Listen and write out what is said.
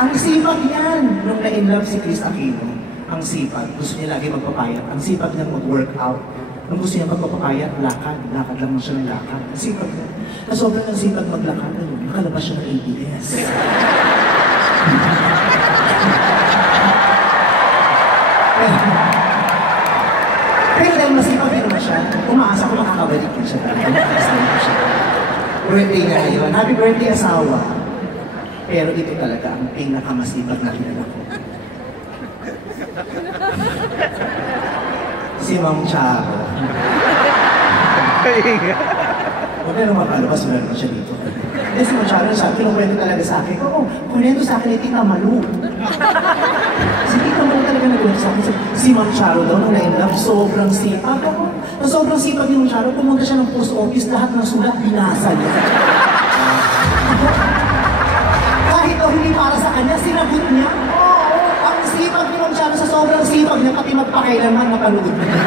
Ang sipag niyan. Nung na-inlove si Chris Aquino, ang sipag. Gusto niya lagi magpapayat. Ang sipag niya mag-workout. Nung gusto niya magpapayat, lakad. Lakad lang siya ng lakad. Ang sipag niya. Sobrang ang sipag maglakad. Nakalabas siya ng ABS. Pero dahil masipag din naman siya, umaasa ko makakabalik din siya. Birthday nga yun. Happy birthday, asawa. Pero ito talaga ang pinakamasipag na kilala ko. Si Ma'am Charo. Huwag na naman palabas, wala naman siya dito. Eh, si Ma'am Charo, kinukwento talaga sa akin. Oo, kwento sa akin ni Tita Malu. Si Tita Malu talaga nagkwento sa akin. Si Ma'am Charo daw, nung na-inlove, sobrang sipag. Na sobrang sipag ni Ma'am Charo, pumunta siya ng post office, lahat ng sulat, binasa niya. Kahit daw hindi para sa kanya, sinagot niya. Oo, ang sipag ni Ma'am Charo, sa sobrang sipag niya, pati magpakailaman na panood niya.